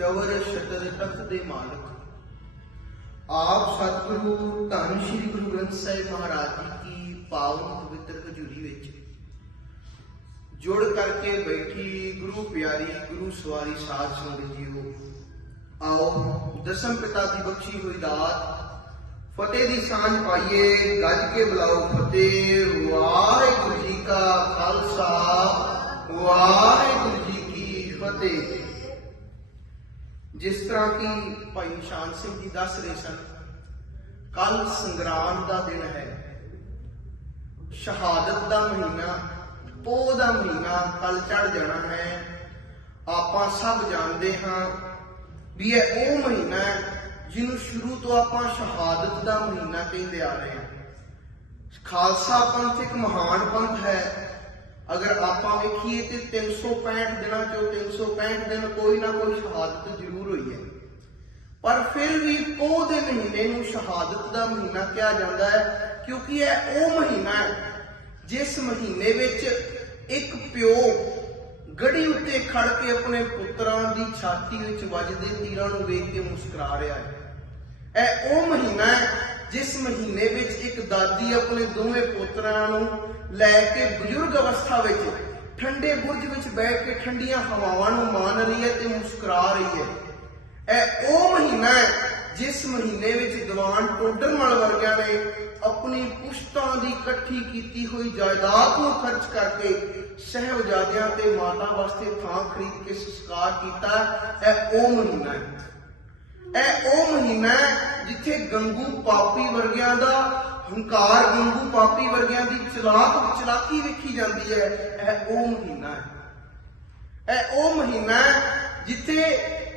ਚਵਰ ਸ਼ਤਰ ਤਖਤ ਦੇ ਮਾਲਕ। ਆਪ ਸਤਿਗੁਰੂ, ਧੰਨ ਸ਼੍ਰੀ ਗੁਰੂ ਗ੍ਰੰਥ ਸਾਹਿਬ ਮਹਾਰਾਜ ਜੀ ਕੀ ਪਾਵਨ ਪਵਿੱਤਰ ਹਜ਼ੂਰੀ ਵਿੱਚ ਜੁੜ ਕਰਕੇ ਬੈਠੀ ਗੁਰੂ ਪਿਆਰੀ, ਗੁਰੂ ਸਵਾਰੀ ਸਾਧ ਸੰਗਤ ਜੀਓ, ਆਓ ਦਸਮ ਪਿਤਾ ਦੀ ਬਖਸ਼ੀ ਹੋਈ ਦਾਤ, ਫਤਿਹ ਦੀ ਸਾਂਝ ਪਾਈਏ, ਗੱਜ ਕੇ ਬੁਲਾਓ, ਫਤਿਹ, ਵਾਹਿਗੁਰੂ ਜੀ ਕਾ ਖਾਲਸਾ, ਵਾਹਿਗੁਰੂ ਜੀ ਕੀ ਫਤਿਹ। ਜਿਸ ਤਰ੍ਹਾਂ ਕਿ ਭਾਈ ਨਿਸ਼ਾਨ ਸਿੰਘ ਜੀ ਦੱਸ ਰਹੇ ਸਨ ਕੱਲ ਸੰਗਰਾਮ ਦਾ ਦਿਨ ਹੈ। ਸ਼ਹਾਦਤ ਦਾ ਮਹੀਨਾ, ਪੋਹ ਦਾ ਮਹੀਨਾ ਕੱਲ ਚੜ ਜਾਣਾ ਹੈ। ਆਪਾਂ ਸਭ ਜਾਣਦੇ ਹਾਂ ਵੀ ਇਹ ਉਹ ਮਹੀਨਾ ਹੈ ਜਿਹਨੂੰ ਸ਼ੁਰੂ ਤੋਂ ਆਪਾਂ ਸ਼ਹਾਦਤ ਦਾ ਮਹੀਨਾ ਕਹਿੰਦੇ ਆ ਰਹੇ ਹਾਂ। ਖਾਲਸਾ ਪੰਥ ਇੱਕ ਮਹਾਨ ਪੰਥ ਹੈ। ਅਗਰ ਆਪਾਂ ਵੇਖੀਏ ਤੇ 365 ਦਿਨਾਂ ਚੋਂ 365 ਦਿਨ ਕੋਈ ਨਾ ਕੋਈ ਸ਼ਹਾਦਤ ਜ਼ਰੂਰ ਹੋਈ ਹੈ। ਪਰ ਫਿਰ ਵੀ ਪੋਹ ਦੇ ਮਹੀਨੇ ਨੂੰ ਸ਼ਹਾਦਤ ਦਾ ਮਹੀਨਾ ਕਿਹਾ ਜਾਂਦਾ ਹੈ, ਕਿਉਂਕਿ ਇਹ ਉਹ ਮਹੀਨਾ ਹੈ ਜਿਸ ਮਹੀਨੇ ਵਿੱਚ ਇੱਕ ਪਿਓ ਗੜੀ ਉੱਤੇ ਖੜ ਕੇ ਆਪਣੇ ਪੁੱਤਰਾਂ ਦੀ ਛਾਤੀ ਵਿੱਚ ਵੱਜਦੇ ਤੀਰਾਂ ਨੂੰ ਵੇਖ ਕੇ ਮੁਸਕਰਾ ਰਿਹਾ ਹੈ। ਇਹ ਉਹ ਮਹੀਨਾ ਹੈ ਜਿਸ ਮਹੀਨੇ ਵਿੱਚ ਇੱਕ ਦਾਦੀ ਆਪਣੇ ਦੋਵੇਂ ਪੁੱਤਰਾਂ ਨੂੰ ਲੈ ਕੇ ਬਜ਼ੁਰਗ ਅਵਸਥਾ ਵਿੱਚ ਠੰਡੇ ਬੁਰਜ ਵਿੱਚ ਬੈਠ ਕੇ ਠੰਡੀਆਂ ਹਵਾਵਾਂ ਨੂੰ ਮਾਣ ਰਹੀ ਹੈ ਤੇ ਮੁਸਕਰਾ ਰਹੀ ਹੈ। ਇਹ ਉਹ ਮਹੀਨਾ ਹੈ ਜਿਸ ਮਹੀਨੇ ਵਿੱਚ ਦੀਵਾਨ ਟੋਡਰਮਲ ਵਰਗਿਆਂ ਨੇ ਆਪਣੀ ਪੁਸ਼ਤਾਂ ਦੀ ਇਕੱਠੀ ਕੀਤੀ ਹੋਈ ਜਾਇਦਾਦ ਨੂੰ ਖਰਚ ਕਰਕੇ ਸਹਿਬਜ਼ਾਦਿਆਂ ਤੇ ਮਾਤਾ ਵਾਸਤੇ ਥਾਂ ਖਰੀਦ ਕੇ ਸੰਸਕਾਰ ਕੀਤਾ। ਇਹ ਉਹ ਮਹੀਨਾ ਹੈ। ਇਹ ਉਹ ਮਹੀਨਾ ਹੈ ਜਿੱਥੇ ਗੰਗੂ ਪਾਪੀ ਵਰਗਿਆਂ ਦਾ ਹੰਕਾਰ, ਗੰਗੂ ਪਾਪੀ ਵਰਗਿਆਂ ਦੀ ਚਲਾਕ, ਚਲਾਕੀ ਵੇਖੀ ਜਾਂਦੀ ਹੈ। ਇਹ ਉਹ ਮਹੀਨਾ ਹੈ। ਇਹ ਉਹ ਮਹੀਨਾ ਹੈ ਜਿੱਥੇ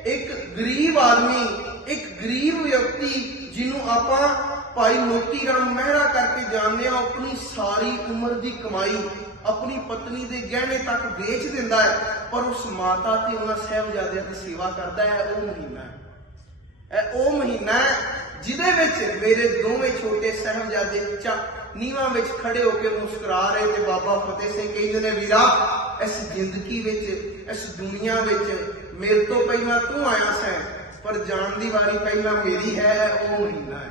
ਇੱਕ ਗਰੀਬ ਆਦਮੀ, ਇੱਕ ਗਰੀਬ ਵਿਅਕਤੀ ਜਿਹਨੂੰ ਆਪਾਂ ਭਾਈ ਮੋਤੀ ਰਾਮ ਮਹਿਰਾ ਕਰਕੇ ਜਾਣਦੇ ਹਾਂ ਆਪਣੀ ਸਾਰੀ ਉਮਰ ਦੀ ਕਮਾਈ ਆਪਣੀ ਪਤਨੀ ਦੇ ਗਹਿਣੇ ਤੱਕ ਵੇਚ ਦਿੰਦਾ ਹੈ, ਪਰ ਉਸ ਮਾਤਾ ਤੇ ਉਹਨਾਂ ਸਹਿਬਜ਼ਾਦਿਆਂ ਦੀ ਸੇਵਾ ਕਰਦਾ ਹੈ। ਉਹ ਮਹੀਨਾ ਹੈ। ਉਹ ਮਹੀਨਾ ਹੈ ਜਿਹਦੇ ਵਿੱਚ ਮੇਰੇ ਦੋਵੇਂ ਛੋਟੇ ਸਹਿਬਜ਼ਾਦੇ ਚਾ ਨੀਵਾਂ ਵਿੱਚ ਖੜੇ ਹੋ ਕੇ ਮੁਸਕਰਾ ਰਹੇ ਤੇ ਬਾਬਾ ਫਤਿਹ ਸਿੰਘ ਕਹਿੰਦੇ ਨੇ, ਵੀਰਾ, ਇਸ ਜ਼ਿੰਦਗੀ ਵਿੱਚ, ਇਸ ਦੁਨੀਆ ਵਿੱਚ ਮੇਰੇ ਤੋਂ ਪਹਿਲਾਂ ਤੂੰ ਆਇਆ ਸੈਂ, ਪਰ ਜਾਣ ਦੀ ਵਾਰੀ ਪਹਿਲਾਂ ਮੇਰੀ ਹੈ, ਉਹ ਮਹੀਨਾ ਹੈ।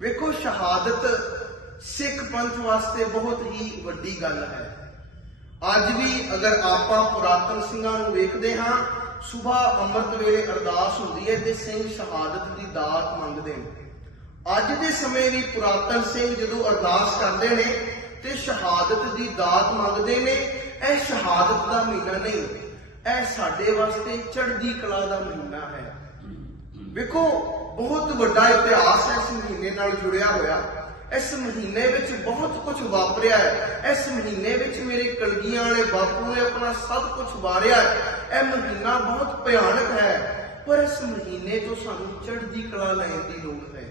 ਵੇਖੋ, ਸ਼ਹਾਦਤ ਸਿੱਖ ਪੰਥ ਵਾਸਤੇ ਬਹੁਤ ਹੀ ਵੱਡੀ ਗੱਲ ਹੈ। ਅੱਜ ਵੀ ਅਗਰ ਆਪਾਂ ਪੁਰਾਤਨ ਸਿੰਘਾਂ ਨੂੰ ਵੇਖਦੇ ਹਾਂ ਸਵੇਰ ਅੰਮ੍ਰਿਤ ਵੇਲੇ ਅਰਦਾਸ ਹੁੰਦੀ ਹੈ ਤੇ ਸਿੰਘ ਸ਼ਹਾਦਤ ਦੀ ਦਾਤ ਮੰਗਦੇ ਨੇ। ਅੱਜ ਦੇ ਸਮੇਂ ਵੀ ਪੁਰਾਤਨ ਸਿੰਘ ਜਦੋਂ ਅਰਦਾਸ ਕਰਦੇ ਨੇ ਤੇ ਸ਼ਹਾਦਤ ਦੀ ਦਾਤ ਮੰਗਦੇ ਨੇ, ਇਹ ਸ਼ਹਾਦਤ ਦਾ ਮਹੀਨਾ ਨਹੀਂ, ਇਹ ਸਾਡੇ ਵਾਸਤੇ ਚੜ੍ਹਦੀ ਕਲਾ ਦਾ ਮਹੀਨਾ ਹੈ। ਵੇਖੋ, ਬਹੁਤ ਵੱਡਾ ਇਤਿਹਾਸ ਇਸ ਮਹੀਨੇ ਨਾਲ ਜੁੜਿਆ ਹੋਇਆ। ਇਸ ਮਹੀਨੇ ਵਿੱਚ ਬਹੁਤ ਕੁਝ ਵਾਪਰਿਆ ਹੈ। ਇਸ ਮਹੀਨੇ ਵਿੱਚ ਮੇਰੇ ਕਲਗੀਆਂ ਵਾਲੇ ਬਾਪੂ ਨੇ ਆਪਣਾ ਸਭ ਕੁਝ ਵਾਰਿਆ ਇਹ ਮਹੀਨਾ ਬਹੁਤ ਭਿਆਨਕ ਹੈ, ਪਰ ਇਸ ਮਹੀਨੇ ਤੋਂ ਸਾਨੂੰ ਚੜ੍ਹਦੀ ਕਲਾ ਲੈਣ ਦੀ ਲੋੜ ਹੈ।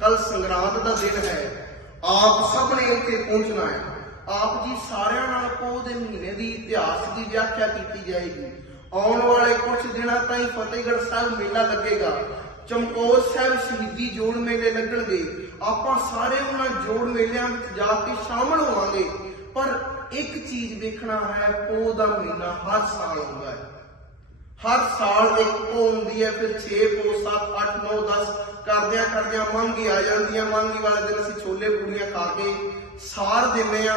ਕੱਲ ਸੰਗਰਾਂਦ ਦਾ ਦਿਨ ਹੈ। ਆਪ ਸਭ ਨੇ ਇੱਥੇ ਪਹੁੰਚਣਾ ਹੈ। ਆਪ ਜੀ ਸਾਰਿਆਂ ਨਾਲ ਪੋ ਦੇ ਮਹੀਨੇ ਦੀ ਇਤਿਹਾਸ ਦੀ ਵਿਆਖਿਆ ਕੀਤੀ ਜਾਏਗੀ। ਆਉਣ ਵਾਲੇ ਕੁਝ ਦਿਨਾਂ ਤਾਈਂ ਫਤਿਹਗੜ੍ਹ ਸਾਹਿਬ ਮੇਲਾ ਲੱਗੇਗਾ। ਚਮਕੌਰ ਸਾਹਿਬ ਸ਼ਹੀਦੀ ਜੋੜ ਮੇਲੇ ਲੱਗਣਗੇ। ਆਪਾਂ ਸਾਰੇ ਉਹਨਾਂ ਜੋੜ ਮੇਲਿਆਂ ਵਿੱਚ ਜਾ ਕੇ ਸ਼ਾਮਲ ਹੋਵਾਂਗੇ। ਪਰ ਇੱਕ ਚੀਜ਼ ਵੇਖਣਾ ਹੈ, ਪੋਹ ਦਾ ਮਹੀਨਾ ਹਰ ਸਾਲ ਆਉਂਦਾ ਹੈ। ਹਰ ਸਾਲ ਇੱਕ ਪੋ ਹੁੰਦੀ ਹੈ, ਫਿਰ 6 ਪੋ 7 8 9 10 ਕਰਦਿਆਂ ਕਰਦਿਆਂ ਮੰਗੀ ਆ ਜਾਂਦੀਆਂ ਮੰਗੀ ਵਾਲੇ ਦਿਨ ਅਸੀਂ ਛੋਲੇ ਪੂੜੀਆਂ ਖਾ ਕੇ ਸਾਰ ਦਿੰਨੇ ਆ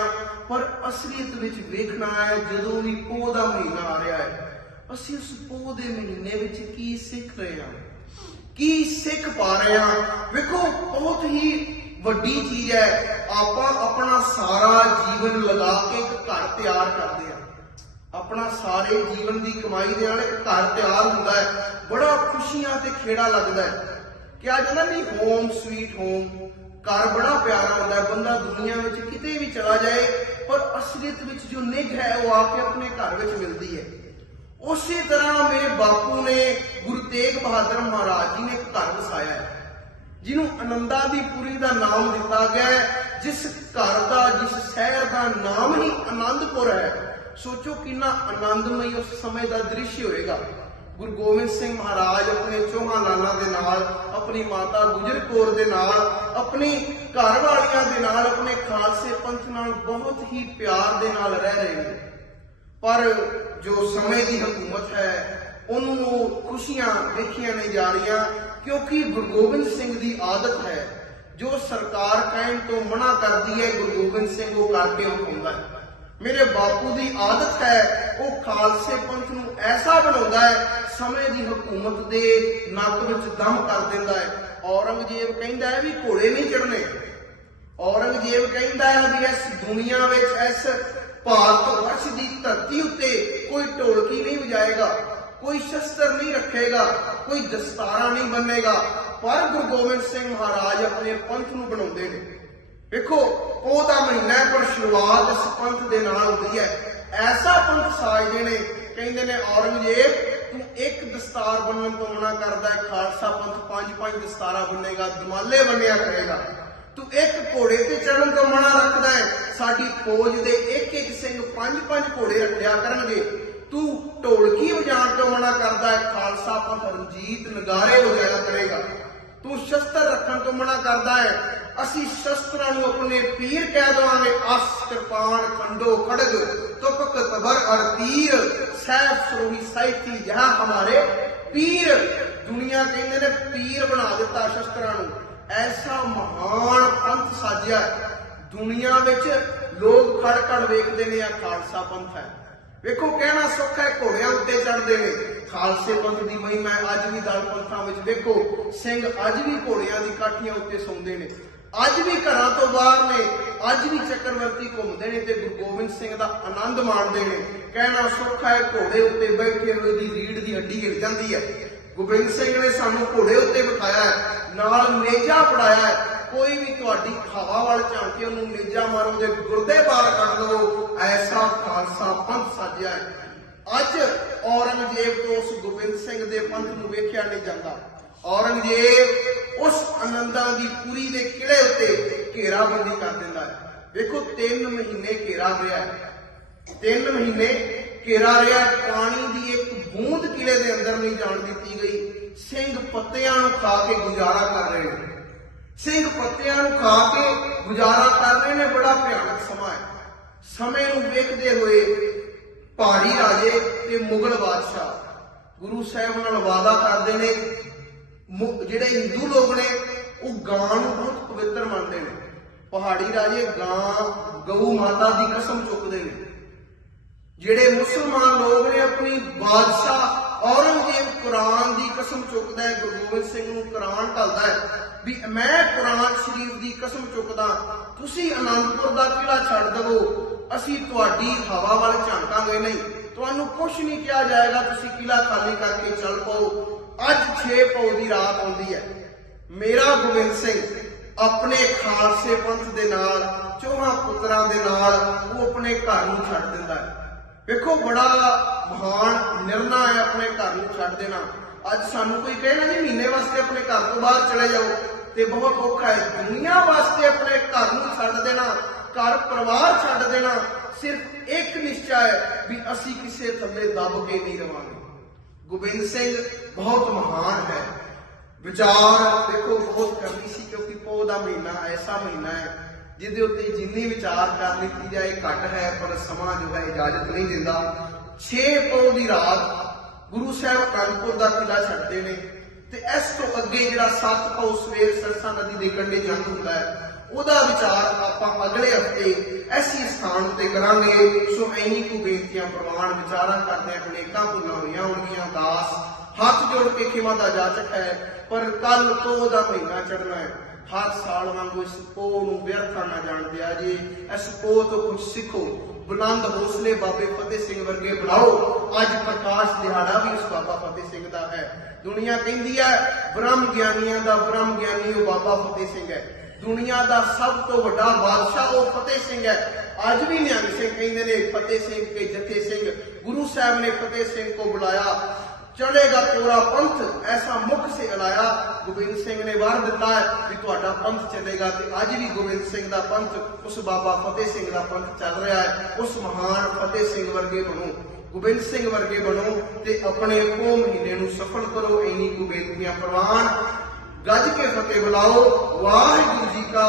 ਪਰ ਅਸਲੀਅਤ ਵਿੱਚ ਵੇਖਣਾ ਹੈ, ਜਦੋਂ ਵੀ ਪੋ ਦਾ ਮਹੀਨਾ ਆ ਰਿਹਾ ਹੈ, ਅਸੀਂ ਉਸ ਪੋ ਦੇ ਮਹੀਨੇ ਵਿੱਚ ਕੀ ਸਿੱਖ ਰਹੇ ਹਾਂ? ਕੀ ਸਿੱਖ ਪਾ ਰਹੇ ਹਾਂ ਵੇਖੋ, ਬਹੁਤ ਹੀ ਵੱਡੀ ਚੀਜ਼ ਹੈ, ਆਪਾਂ ਆਪਣਾ ਸਾਰਾ ਜੀਵਨ ਲਗਾ ਕੇ ਇੱਕ ਘਰ ਤਿਆਰ ਕਰਦੇ ਹਾਂ ਆਪਣਾ ਸਾਰੇ ਜੀਵਨ ਦੀ ਕਮਾਈ ਦੇ ਨਾਲ ਇੱਕ ਘਰ ਤਿਆਰ ਹੁੰਦਾ ਹੈ। ਬੜਾ ਖੁਸ਼ੀਆਂ ਤੇ ਖੇੜਾ ਲੱਗਦਾ ਹੈ ਕਿਹਾ ਜਾਂਦਾ ਨਹੀਂ ਹੋਮ ਸਵੀਟ ਹੋਮ ਘਰ ਬੜਾ ਪਿਆਰਾ ਹੁੰਦਾ ਹੈ। ਬੰਦਾ ਦੁਨੀਆ ਵਿੱਚ ਕਿਤੇ ਵੀ ਚਲਾ ਜਾਏ, ਪਰ ਅਸਲੀਅਤ ਵਿੱਚ ਜੋ ਨਿੱਘ ਹੈ, ਉਹ ਆ ਕੇ ਆਪਣੇ ਘਰ ਵਿੱਚ ਮਿਲਦੀ ਹੈ। ਉਸੇ ਤਰ੍ਹਾਂ ਮੇਰੇ ਬਾਪੂ ਨੇ ਗੁਰੂ ਤੇਗ ਬਹਾਦਰ ਮਹਾਰਾਜ ਜੀ ਨੇ ਇੱਕ ਘਰ ਵਸਾਇਆ ਹੈ, ਜਿਹਨੂੰ ਆਨੰਦਾਂ ਦੀ ਪੁਰੀ ਦਾ ਨਾਮ ਦਿੱਤਾ ਗਿਆ ਹੈ, ਜਿਸ ਘਰ ਦਾ, ਜਿਸ ਸ਼ਹਿਰ ਦਾ ਨਾਮ ਹੀ ਆਨੰਦਪੁਰ ਹੈ। ਸੋਚੋ ਕਿੰਨਾ ਆਨੰਦਮਈ ਉਸ ਸਮੇਂ ਦਾ ਦ੍ਰਿਸ਼ ਹੋਏਗਾ। ਗੁਰੂ ਗੋਬਿੰਦ ਸਿੰਘ ਮਹਾਰਾਜ ਆਪਣੇ ਚੋਹਾਂ ਲਾਲਾਂ ਦੇ ਨਾਲ, ਆਪਣੀ ਮਾਤਾ ਗੁਜਰ ਕੌਰ ਦੇ ਨਾਲ, ਆਪਣੀ ਘਰ ਵਾਲੀਆਂ ਦੇ ਨਾਲ, ਆਪਣੇ ਖਾਲਸੇ ਪੰਥ ਨਾਲ ਬਹੁਤ ਹੀ ਪਿਆਰ ਦੇ ਨਾਲ ਰਹਿ ਰਹੇ ਨੇ। ਪਰ ਜੋ ਸਮੇਂ ਦੀ ਹਕੂਮਤ ਹੈ, ਉਹਨੂੰ ਉਹ ਖੁਸ਼ੀਆਂ ਵੇਖੀਆਂ ਨਹੀਂ ਜਾ ਰਹੀਆਂ, ਕਿਉਂਕਿ ਗੁਰੂ ਸਿੰਘ ਦੀ ਆਦਤ ਹੈ, ਜੋ ਸਰਕਾਰ ਕਹਿਣ ਤੋਂ ਮਨਾ ਕਰਦੀ ਹੈ, ਗੁਰੂ ਸਿੰਘ ਉਹ ਕਰਕੇ ਵਿਖਾਉਂਦਾ ਹੈ। ਮੇਰੇ ਬਾਪੂ ਦੀ ਆਦਤ ਹੈ, ਉਹ ਖਾਲਸੇ ਪੰਥ ਨੂੰ ਐਸਾ ਬਣਾਉਂਦਾ ਹੈ, ਸਮੇਂ ਦੀ ਹਕੂਮਤ ਦੇ ਨੱਕ ਵਿੱਚ ਦਮ ਕਰ ਦਿੰਦਾ ਹੈ। ਔਰੰਗਜ਼ੇਬ ਕਹਿੰਦਾ ਹੈ ਵੀ ਘੋੜੇ ਨਹੀਂ ਚੜਨੇ ਔਰੰਗਜ਼ੇਬ ਕਹਿੰਦਾ ਹੈ ਵੀ ਇਸ ਦੁਨੀਆ ਵਿੱਚ ਇਸ ਭਾਰਤ ਵਰਸ਼ ਦੀ ਧਰਤੀ ਉੱਤੇ ਕੋਈ ਢੋਲਕੀ ਨਹੀਂ ਵਜਾਏਗਾ, ਕੋਈ ਸ਼ਸਤਰ ਨਹੀਂ ਰੱਖੇਗਾ, ਕੋਈ ਦਸਤਾਰਾ ਨਹੀਂ ਬੰਨੇਗਾ ਪਰ ਗੁਰੂ ਗੋਬਿੰਦ ਸਿੰਘ ਮਹਾਰਾਜ ਆਪਣੇ ਪੰਥ ਨੂੰ ਬਣਾਉਂਦੇ ਨੇ। ਵੇਖੋ, ਉਹ ਤਾਂ ਮਹੀਨਾ ਪਰ ਸ਼ੁਰੂਆਤ ਇਸ ਪੰਥ ਦੇ ਨਾਲ ਹੁੰਦੀ ਹੈ। ਐਸਾ ਪੰਥ ਸਾਜਦੇ ਨੇ, ਕਹਿੰਦੇ ਨੇ, ਔਰੰਗਜ਼ੇਬ, ਤੂੰ ਇੱਕ ਦਸਤਾਰ ਬੰਨਣ ਤੋਂ ਮਨਾ ਕਰਦਾ ਹੈ। ਖਾਲਸਾ ਪੰਥ ਪੰਜ ਪੰਜ ਦਸਤਾਰਾ ਬੰਨੇਗਾ ਦਮਾਲੇ ਬੰਨਿਆ ਕਰੇਗਾ। ਤੂੰ ਇੱਕ ਘੋੜੇ ਤੇ ਚੜਨ ਤੋਂ ਮਨਾ ਸਾਡੀ ਫੌਜ ਦੇ ਇੱਕ ਇੱਕ ਸਿੰਘ ਪੰਜ ਪੰਜ ਘੋੜੇ ਰੱਖਿਆ ਕਰਨਗੇ। ਤੂੰ ਢੋਲਕੀ ਵਜਾਉਣ ਤੋਂ ਮਨਾ ਕਰਦਾ ਹੈ, ਖਾਲਸਾ ਪੰਥ ਰਣਜੀਤ ਨਗਾਰੇ ਵਜਾਇਆ ਕਰੇਗਾ। ਤੂੰ ਸ਼ਸਤਰ ਰੱਖਣ ਤੋਂ ਮਨਾ ਕਰਦਾ ਹੈ, ਅਸੀਂ ਸ਼ਸਤਰਾਂ ਨੂੰ ਆਪਣੇ ਪੀਰ ਕਹਿ ਦਵਾਂਗੇ, ਅਸ ਕਿਰਪਾਨ ਖੰਡੋ ਖੜਗ, ਤੁਪਕ ਤਬਰ ਅਰ ਤੀਰ ਸੈਫ ਸਰੋਹੀ ਸਾਈਤੀ ਜਹਾਂ ਹਮਾਰੇ ਪੀਰ। ਦੁਨੀਆ ਕਹਿੰਦੇ ਨੇ, ਪੀਰ ਬਣਾ ਦਿੱਤਾ ਸ਼ਸਤਰਾਂ ਨੂੰ। ਐਸਾ ਮਹਾਨ ਪੰਥ ਸਾਜਿਆ ਦੁਨੀਆ ਵਿੱਚ ਲੋਕ ਖੜ ਖੜ ਵੇਖਦੇ ਨੇ ਆ ਖਾਲਸਾ ਪੰਥ ਹੈ। ਵੇਖੋ, ਕਹਿਣਾ ਸੌਖਾ ਹੈ, ਘੋੜਿਆਂ ਉੱਤੇ ਚੜਦੇ ਨੇ। ਖਾਲਸੇ ਪੰਥ ਦੀ ਮਹਿਮਾ ਅੱਜ ਵੀ ਦਲ ਪੰਥਾਂ ਵਿੱਚ ਵੇਖੋ, ਸਿੰਘ ਅੱਜ ਵੀ ਘੋੜਿਆਂ ਦੀ ਕਾਠੀਆਂ ਉੱਤੇ ਸੌਂਦੇ ਨੇ। ਅੱਜ ਵੀ ਘਰਾਂ ਤੋਂ ਬਾਹਰ ਨੇ, ਅੱਜ ਵੀ ਚੱਕਰਵਰਤੀ ਘੁੰਮਦੇ ਨੇ ਤੇ ਗੁਰੂ ਗੋਬਿੰਦ ਸਿੰਘ ਦਾ ਆਨੰਦ ਮਾਣਦੇ ਨੇ। ਕਹਿਣਾ ਸੌਖਾ ਹੈ, ਘੋੜੇ ਉੱਤੇ ਬੈਠੇ ਹੋਏ ਦੀ ਰੀੜ ਦੀ ਹੱਡੀ ਹਿਲ ਜਾਂਦੀ ਹੈ। ਗੋਬਿੰਦ ਸਿੰਘ ਨੇ ਸਾਨੂੰ ਘੋੜੇ ਉੱਤੇ ਬਿਠਾਇਆ ਹੈ, ਨਾਲ ਨੇਜਾ ਪੜਾਇਆ ਹੈ ਕੋਈ ਵੀ ਤੁਹਾਡੀ ਹਵਾ ਵਾਲ ਝਾਂਕ ਕੇ ਉਹਨੂੰ ਨੇਜਾ ਮਾਰੋ ਦੇ ਗੁਰਦੇ ਬਾਹਰ ਕੱਢ ਲਵੋ, ਐਸਾ ਖਾਲਸਾ ਪੰਥ ਸਾਜਿਆ ਹੈ। ਅੱਜ ਔਰੰਗਜ਼ੇਬ ਤੋਂ ਉਸ ਗੋਬਿੰਦ ਸਿੰਘ ਦੇ ਪੰਥ ਨੂੰ ਵੇਖਿਆ ਨਹੀਂ ਜਾਂਦਾ। ਔਰੰਗਜ਼ੇਬ ਉਸ ਆਨੰਦਾਂ ਦੀ ਪੂਰੀ ਦੇ ਕਿਲੇ ਉੱਤੇ ਘੇਰਾਬੰਦੀ ਕਰ ਦਿੰਦਾ ਹੈ। ਵੇਖੋ 3 ਮਹੀਨੇ ਘੇਰਾ ਰਿਹਾ ਹੈ। ਤਿੰਨ ਮਹੀਨੇ ਘੇਰਾ ਰਿਹਾ ਪਾਣੀ ਦੀ ਇੱਕ ਬੂੰਦ ਕਿਲੇ ਦੇ ਅੰਦਰ ਨਹੀਂ ਜਾਣ ਦਿੱਤੀ ਗਈ। ਸਿੰਘ ਪੱਤਿਆਂ ਨੂੰ ਖਾ ਕੇ ਗੁਜ਼ਾਰਾ ਕਰ ਰਹੇ ਨੇ। ਸਿੰਘ ਪੱਤਿਆਂ ਨੂੰ ਖਾ ਕੇ ਗੁਜ਼ਾਰਾ ਕਰ ਰਹੇ ਨੇ, ਬੜਾ ਭਿਆਨਕ ਸਮਾਂ ਹੈ। ਸਮੇਂ ਨੂੰ ਵੇਖਦੇ ਹੋਏ ਪਹਾੜੀ ਰਾਜੇ ਤੇ ਮੁਗਲ ਬਾਦਸ਼ਾਹ ਗੁਰੂ ਸਾਹਿਬ ਨਾਲ ਵਾਅਦਾ ਕਰਦੇ ਨੇ, ਮੁ- ਜਿਹੜੇ ਹਿੰਦੂ ਲੋਕ ਨੇ, ਉਹ ਗਾਂ ਨੂੰ ਬਹੁਤ ਪਵਿੱਤਰ ਮੰਨਦੇ ਨੇ। ਪਹਾੜੀ ਰਾਜੇ ਗਾਂ, ਗਊ ਮਾਤਾ ਦੀ ਕਸਮ ਚੁੱਕਦੇ ਨੇ। ਜਿਹੜੇ ਮੁਸਲਮਾਨ ਲੋਕ ਨੇ, ਆਪਣੀ ਬਾਦਸ਼ਾਹ ਔਰੰਗਜ਼ੇਬ ਕੁਰਾਨ ਦੀ ਕਸਮ ਚੁੱਕਦਾ ਹੈ ਗੁਰੂ ਗੋਬਿੰਦ ਸਿੰਘ ਨੂੰ ਕੁਰਾਨ ਢਲਦਾ ਹੈ। ਵੀ ਮੈਂ ਕੁਰਾਨ ਸ਼ਰੀਫ ਦੀ ਕਸਮ ਚੁੱਕਦਾ, ਤੁਸੀਂ ਅਨੰਦਪੁਰ ਦਾ ਕਿਲਾ ਛੱਡ ਦਵੋ, ਅਸੀਂ ਤੁਹਾਡੀ ਹਵਾ ਵੱਲ ਝਾਂਕਾਂਗੇ ਨਹੀਂ। ਤੁਹਾਨੂੰ ਕੁਝ ਨਹੀਂ ਕਿਹਾ ਜਾਏਗਾ, ਤੁਸੀਂ ਕਿਲਾ ਖਾਲੀ ਕਰਕੇ ਚੱਲ ਪਾਓ। ਅੱਜ 6 ਪੌ ਦੀ ਰਾਤ ਆਉਂਦੀ ਹੈ। ਮੇਰਾ ਗੋਬਿੰਦ ਸਿੰਘ ਆਪਣੇ ਖਾਲਸੇ ਪੰਥ ਦੇ ਨਾਲ, ਚੌਹਾਂ ਪੁੱਤਰਾਂ ਦੇ ਨਾਲ, ਉਹ ਆਪਣੇ ਘਰ ਨੂੰ ਛੱਡ ਦਿੰਦਾ ਹੈ। ਵੇਖੋ, ਬੜਾ ਮਹਾਨ ਨਿਰਣਾ ਹੈ ਆਪਣੇ ਘਰ ਨੂੰ ਛੱਡ ਦੇਣਾ। ਅੱਜ ਸਾਨੂੰ ਕੋਈ ਕਹੇ ਨਾ ਜੀ ਮਹੀਨੇ ਵਾਸਤੇ ਆਪਣੇ ਘਰ ਤੋਂ ਬਾਹਰ ਚਲੇ ਜਾਓ। ਤੇ ਬਹੁਤ ਔਖਾ ਹੈ। ਦੁਨੀਆ ਵਾਸਤੇ ਆਪਣੇ ਘਰ ਨੂੰ ਛੱਡ ਦੇਣਾ, ਘਰ ਪਰਿਵਾਰ ਛੱਡ ਦੇਣਾ ਸਿਰਫ ਇੱਕ ਨਿਸ਼ਚਾ ਹੈ ਵੀ ਅਸੀਂ ਕਿਸੇ ਥੱਲੇ ਦਬ ਕੇ ਨਹੀਂ ਰਵਾਂਗੇ। ਗੋਬਿੰਦ ਸਿੰਘ ਬਹੁਤ ਮਹਾਨ ਹੈ। ਵਿਚਾਰ ਦੇਖੋ, ਬਹੁਤ ਕਰਨੀ ਸੀ ਕਿਉਂਕਿ ਪੋਹ ਦਾ ਮਹੀਨਾ ਐਸਾ ਮਹੀਨਾ ਹੈ ਜਿਹਦੇ ਉੱਤੇ ਜਿੰਨੀ ਵਿਚਾਰ ਕਰ ਲਿੱਤੀ ਜਾਏ, ਘੱਟ ਹੈ, ਪਰ ਸਮਾਂ ਜੋ ਹੈ ਇਜਾਜ਼ਤ ਨਹੀਂ ਦਿੰਦਾ। 6 ਪੋਹ ਦੀ ਰਾਤ ਗੁਰੂ ਸਾਹਿਬ ਕਾਨਪੁਰ ਦਾ ਕਿਲਾ ਛੱਡਦੇ ਨੇ। ਤੇ ਇਸ ਤੋਂ ਅੱਗੇ ਜਿਹੜਾ 7 ਪੋਹ ਸਵੇਰ ਸਰਸਾ ਨਦੀ ਦੇ ਕੰਢੇ ਜੰਗ ਹੁੰਦਾ ਹੈ, ਉਹਦਾ ਵਿਚਾਰ ਆਪਾਂ ਅਗਲੇ ਹਫ਼ਤੇ ਐਸੀ ਸਥਾਨ ਤੇ ਕਰਾਂਗੇ। ਸੋ ਐਨੀ ਕੁ ਬੇਨਤੀਆਂ ਪ੍ਰਵਾਨ ਵਿਚਾਰਾਂ ਕਰਦੇ ਅਨੇਕਾਂ ਭੁੱਲਾਂ ਹੋਈਆਂ ਹੋਣਗੀਆਂ, ਦਾਸ ਹੱਥ ਜੋੜ ਕੇ ਖਿਮਾ ਦਾ ਜਾਚਕ ਹੈ, ਪਰ ਕੱਲ ਤੋਂ ਦਾ ਮਹੀਨਾ ਚੜਨਾ ਹੈ। ਹਰ ਸਾਲ ਵਾਂਗੂ ਇਸ ਪੋਹ ਨੂੰ ਵਿਅਰਥਾ ਨਾ ਜਾਣ ਦਿਆ ਜੀ, ਇਸ ਪੋਹ ਤੋਂ ਕੁਝ ਸਿੱਖੋ। ਬੁਲੰਦ ਹੌਸਲੇ ਬਾਬੇ ਫਤਿਹ ਸਿੰਘ ਵਰਗੇ ਬਣਾਓ। ਅੱਜ ਪ੍ਰਕਾਸ਼ ਦਿਹਾੜਾ ਵੀ ਉਸ ਬਾਬਾ ਫਤਿਹ ਸਿੰਘ ਦਾ ਹੈ। ਦੁਨੀਆ ਕਹਿੰਦੀ ਹੈ, ਬ੍ਰਹਮ ਗਿਆਨੀਆਂ ਦਾ ਬ੍ਰਹਮ ਗਿਆਨੀ ਉਹ ਬਾਬਾ ਫਤਿਹ ਸਿੰਘ ਹੈ। ਦੁਨੀਆ ਦਾ ਸਭ ਤੋਂ ਵੱਡਾ ਬਾਦਸ਼ਾਹ ਉਹ ਫਤਿਹ ਸਿੰਘ ਹੈ। ਅੱਜ ਵੀ ਨਿਹੰਗ ਸਿੰਘ ਕਹਿੰਦੇ ਨੇ, ਫਤਿਹ ਸਿੰਘ ਕੇ ਜਥੇ ਸਿੰਘ, ਗੁਰੂ ਸਾਹਿਬ ਨੇ ਫਤਿਹ ਸਿੰਘ ਕੋ ਬੁਲਾਇਆ। ਚੜੇਗਾ ਤੋਰਾ ਪੰਥ। ਐਸਾ ਮੁਖ ਸੇ ਅਲਾਇਆ ਗੋਬਿੰਦ ਸਿੰਘ ਨੇ ਵਰ ਦਿੱਤਾ ਹੈ ਵੀ ਤੁਹਾਡਾ ਪੰਥ ਚੱਲੇਗਾ ਤੇ ਅੱਜ ਵੀ ਗੋਬਿੰਦ ਸਿੰਘ ਦਾ ਪੰਥ, ਉਸ ਬਾਬਾ ਫਤਿਹ ਸਿੰਘ ਦਾ ਪੰਥ ਚੱਲ ਰਿਹਾ ਹੈ, ਉਸ ਮਹਾਨ ਫਤਿਹ ਸਿੰਘ ਵਰਗੇ ਬਣੋ। ਗੋਬਿੰਦ ਸਿੰਘ ਵਰਗੇ ਬਣੋ ਤੇ ਆਪਣੇ ਉਹ ਮਹੀਨੇ ਨੂੰ ਸਫਲ ਕਰੋ, ਇੰਨੀ ਕੁ ਬੇਨਤੀਆਂ ਪ੍ਰਵਾਨ। ਗੱਜ ਕੇ ਫਤਿਹ ਬੁਲਾਓ, ਵਾਹਿਗੁਰੂ ਜੀ ਕਾ